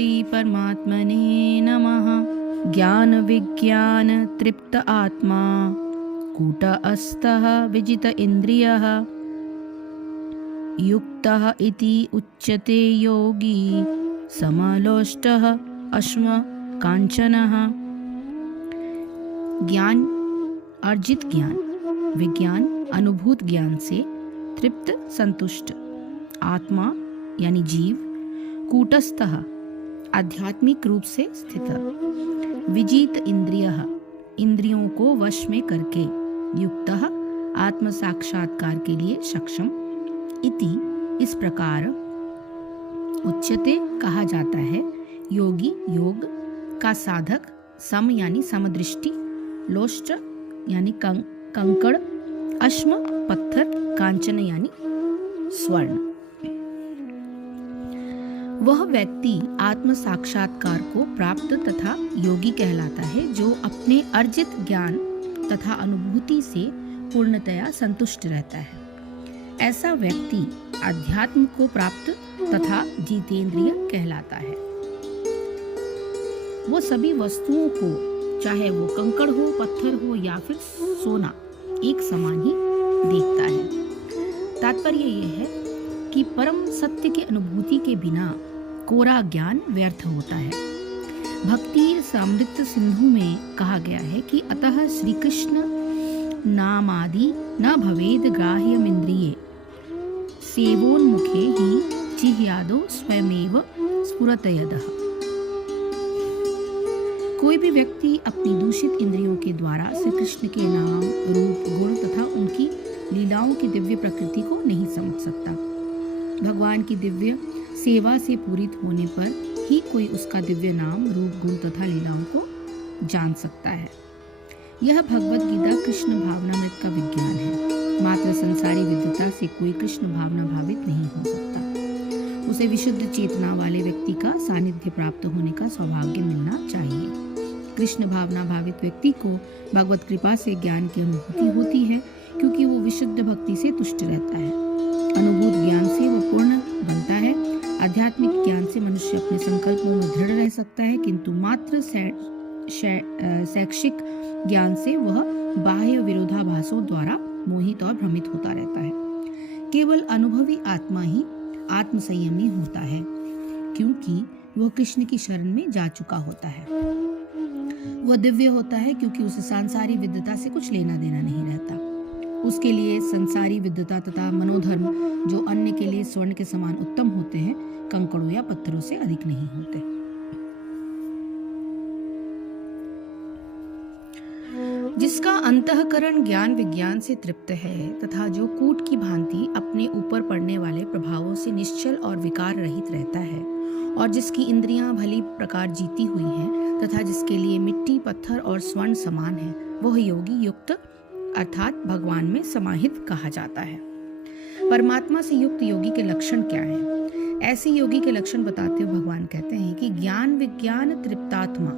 श्री परमात्मने नमः। ज्ञान विज्ञान तृप्त आत्मा कूटस्थः विजित इंद्रियः युक्तः इति उच्यते योगी समलोष्टः अश्म कांचनः। ज्ञान अर्जित ज्ञान, विज्ञान अनुभूत ज्ञान से तृप्त संतुष्ट, आत्मा यानी जीव, कूटस्थः आध्यात्मिक रूप से स्थित, विजित इंद्रियः इंद्रियों को वश में करके, युक्तः आत्म साक्षात्कार के लिए सक्षम, इति इस प्रकार उच्यते कहा जाता है। योगी योग का साधक, सम यानी समदृष्टि, लोष्ट यानी कंकड़, अश्म पत्थर, कांचन यानी स्वर्ण। वह व्यक्ति आत्म साक्षात्कार को प्राप्त तथा योगी कहलाता है जो अपने अर्जित ज्ञान तथा अनुभूति से पूर्णतया संतुष्ट रहता है। ऐसा व्यक्ति अध्यात्म को प्राप्त तथा जितेंद्रिय कहलाता है। वो सभी वस्तुओं को, चाहे वो कंकड़ हो, पत्थर हो या फिर सोना, एक समान ही देखता है। तात्पर्य यह है कि परम सत्य की अनुभूति के बिना कोरा ज्ञान व्यर्थ होता है। भक्ति समृद्ध सिंधु में कहा गया है कि अतः श्री कृष्ण नामादि न भवेद ग्राह्यमिंद्रिये सेवोन्मुखे ही जिह्यादो स्वयमेव स्फुरतयदः। कोई भी व्यक्ति अपनी दूषित इंद्रियों के द्वारा श्री कृष्ण के नाम, रूप, गुण तथा उनकी लीलाओं की दिव्य प्रकृति को नहीं समझ सकता। भगवान की दिव्य सेवा से पूरित होने पर ही कोई उसका दिव्य नाम, रूप, गुण तथा लीलाओं को जान सकता है। यह भगवत गीता कृष्ण भावनामृत का विज्ञान है। मात्र संसारी विद्वता से कोई कृष्ण भावना भावित नहीं हो सकता। उसे विशुद्ध चेतना वाले व्यक्ति का सानिध्य प्राप्त होने का सौभाग्य मिलना चाहिए। कृष्ण भावना भावित व्यक्ति को भगवत कृपा से ज्ञान की अनुभूति होती है, क्योंकि वो विशुद्ध भक्ति से तुष्ट रहता है। अनुभूत ज्ञान से वह पूर्ण बनता है। आध्यात्मिक ज्ञान से मनुष्य अपने संकल्पों में दृढ़ रह सकता है, किंतु मात्र शैक्षिक ज्ञान से वह बाह्य विरोधाभासों द्वारा मोहित और भ्रमित होता रहता है। केवल अनुभवी आत्मा ही आत्मसंयमी होता है, क्योंकि वह कृष्ण की शरण में जा चुका होता है। वह दिव्य होता है क्योंकि उसे सांसारिक विद्वता से कुछ लेना देना नहीं रहता। उसके लिए संसारी विद्वता तथा मनोधर्म, जो अन्य के लिए स्वर्ण के समान उत्तम होते हैं, कंकड़ों या पत्थरों से अधिक नहीं होते। जिसका अंतःकरण ज्ञान विज्ञान से तृप्त है तथा जो कूट की भांति अपने ऊपर पड़ने वाले प्रभावों से निश्चल और विकार रहित रहता है, और जिसकी इंद्रियां भली प्रकार जीती हुई हैं तथा जिसके लिए मिट्टी, पत्थर और स्वर्ण समान है, वह योगी युक्त अर्थात भगवान में समाहित कहा जाता है। परमात्मा से युक्त योगी के लक्षण क्या हैं? ऐसे योगी के लक्षण बताते हुए भगवान कहते हैं कि ज्ञान विज्ञान तृप्तात्मा।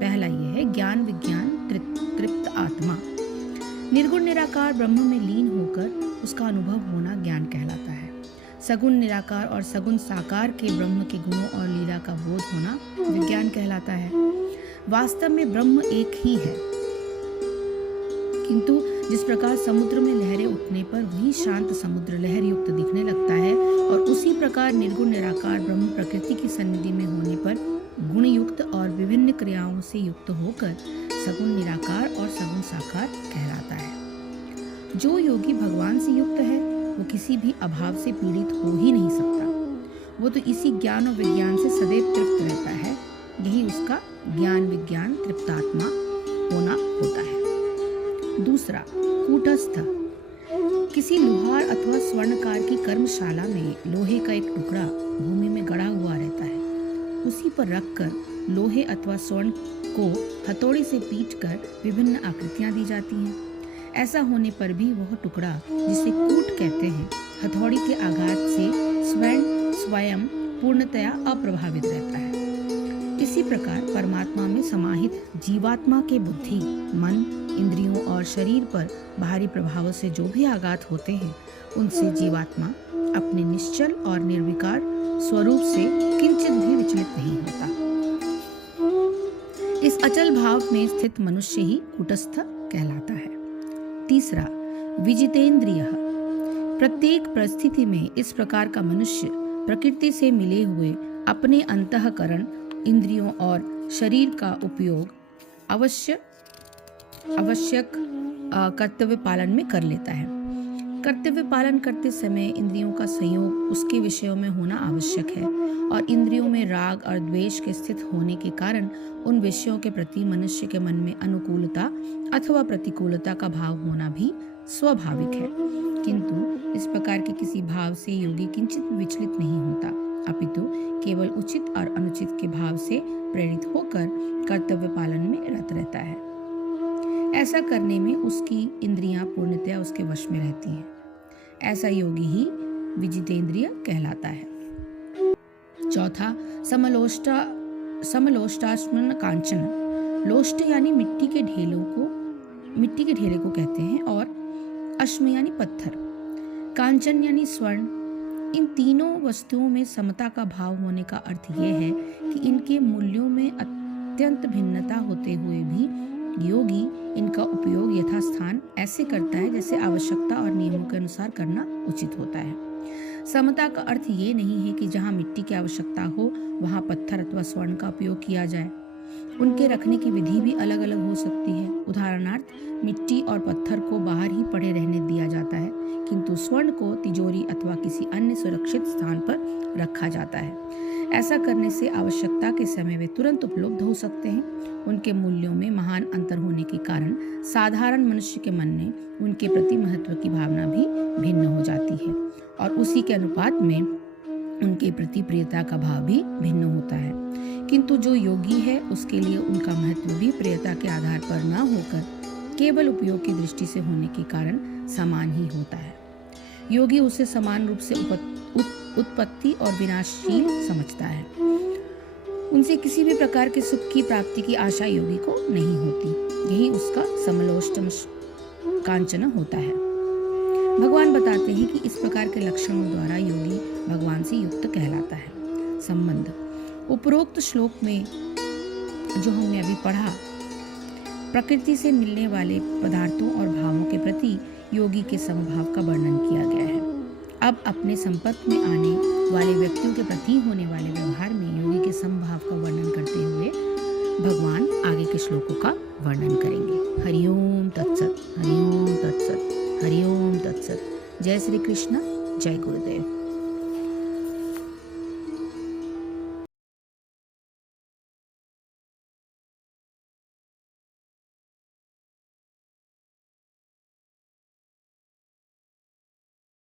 पहला यह है ज्ञान विज्ञान तृप्त आत्मा। निर्गुण निराकार ब्रह्म में लीन होकर उसका अनुभव होना ज्ञान कहलाता है। सगुण निराकार और सगुण साकार के ब्रह्म के गुणों और लीला का बोध होना विज्ञान कहलाता है। वास्तव में ब्रह्म एक ही है, किंतु जिस प्रकार समुद्र में लहरें उठने पर वही शांत समुद्र लहर युक्त दिखने लगता है, और उसी प्रकार निर्गुण निराकार ब्रह्म प्रकृति की सन्निधि में होने पर गुण युक्त और विभिन्न क्रियाओं से युक्त होकर सगुण निराकार और सगुण साकार कहलाता है। जो योगी भगवान से युक्त है वो किसी भी अभाव से पीड़ित हो ही नहीं सकता। वो तो इसी ज्ञान और विज्ञान से सदैव तृप्त रहता है। यही उसका ज्ञान विज्ञान तृप्तात्मा होना होता है। दूसरा, कूटस्थ। किसी लोहार अथवा स्वर्णकार की कर्मशाला में लोहे का एक टुकड़ा भूमि में गड़ा हुआ रहता है। उसी पर रखकर लोहे अथवा स्वर्ण को हथौड़ी से पीटकर विभिन्न आकृतियां दी जाती हैं। ऐसा होने पर भी वह टुकड़ा, जिसे कूट कहते हैं, हथौड़ी के आघात से स्वयं पूर्णतया अप्रभावित रहता है। इसी प्रकार परमात्मा में समाहित जीवात्मा के बुद्धि, मन, इंद्रियों और शरीर पर बाहरी प्रभावों से जो भी आघात होते हैं, उनसे जीवात्मा अपने निश्चल और निर्विकार स्वरूप से किंचित भी विचलित नहीं होता। इस अचल भाव में स्थित मनुष्य ही कूटस्थ कहलाता है। तीसरा, विजितेंद्रिय। प्रत्येक परिस्थिति में इस प्रकार का मनुष्य प्रकृति से मिले हुए अपने अंतःकरण, इंद्रियों और शरीर का उपयोग आवश्यक कर्तव्य पालन में कर लेता है। कर्तव्य पालन करते समय इंद्रियों का संयोग उसके विषयों में होना आवश्यक है और इंद्रियों में राग और द्वेष के स्थित होने के कारण उन विषयों के प्रति मनुष्य के मन में अनुकूलता अथवा प्रतिकूलता का भाव होना भी स्वाभाविक है। किंतु इस प्रकार के किसी भाव से योगी किंचित विचलित नहीं होता, अपितु केवल उचित और अनुचित के भाव से प्रेरित होकर कर्तव्य पालन में रत रहता है। ऐसा करने में उसकी इंद्रियां पूर्णतया उसके वश में रहती हैं। ऐसा योगी ही विजितेंद्रिय कहलाता है। चौथा, समलोष्टाश्म कांचन। लोष्ट यानी मिट्टी के ढेले को कहते हैं और अश्म यानी पत्थर, कांचन यानी स्वर्ण। इन तीनों वस्तुओं में समता का भाव होने का अर्थ यह है कि इनके मूल्यों में अत्यंत भिन्नता होते हुए भी योगी इनका उपयोग यथास्थान ऐसे करता है जैसे आवश्यकता और नियमों के अनुसार करना उचित होता है। समता का अर्थ ये नहीं है कि जहाँ मिट्टी की आवश्यकता हो वहाँ पत्थर अथवा स्वर्ण का उपयोग किया जाए। उनके रखने की विधि भी अलग अलग हो सकती है। उदाहरणार्थ, मिट्टी और पत्थर को बाहर ही पड़े रहने दिया जाता है, किंतु स्वर्ण को तिजोरी अथवा किसी अन्य सुरक्षित स्थान पर रखा जाता है। ऐसा करने से आवश्यकता के समय वे तुरंत उपलब्ध हो सकते हैं। उनके मूल्यों में महान अंतर होने के कारण साधारण मनुष्य के मन में उनके प्रति महत्व की भावना भी भिन्न हो जाती है और उसी के अनुपात में उनके प्रति प्रियता का भाव भी भिन्न होता है। किंतु जो योगी है उसके लिए उनका महत्व भी प्रियता के आधार पर न होकर केवल उपयोग की दृष्टि से होने के कारण समान ही होता है। योगी उसे समान रूप से उत्पत्ति और विनाशशील समझता है। उनसे किसी भी प्रकार के सुख की प्राप्ति की आशा योगी को नहीं होती। यही उसका समलोष्टम कांचन होता है। भगवान बताते हैं कि इस प्रकार के लक्षणों द्वारा योगी भगवान से युक्त कहलाता है। संबंध। उपरोक्त श्लोक में जो हमने अभी पढ़ा, प्रकृति से मिलने वाले पदार्थों और भावों के प्रति योगी के समभाव का वर्णन किया गया है। अब अपने संपर्क में आने वाले व्यक्तियों के प्रति होने वाले व्यवहार में योगी के समभाव का वर्णन करते हुए भगवान आगे के श्लोकों का वर्णन करेंगे। हरिओम तत्सत, हरिओम तत्सत, हरिओम तत्सत। जय श्री कृष्ण, जय गुरुदेव।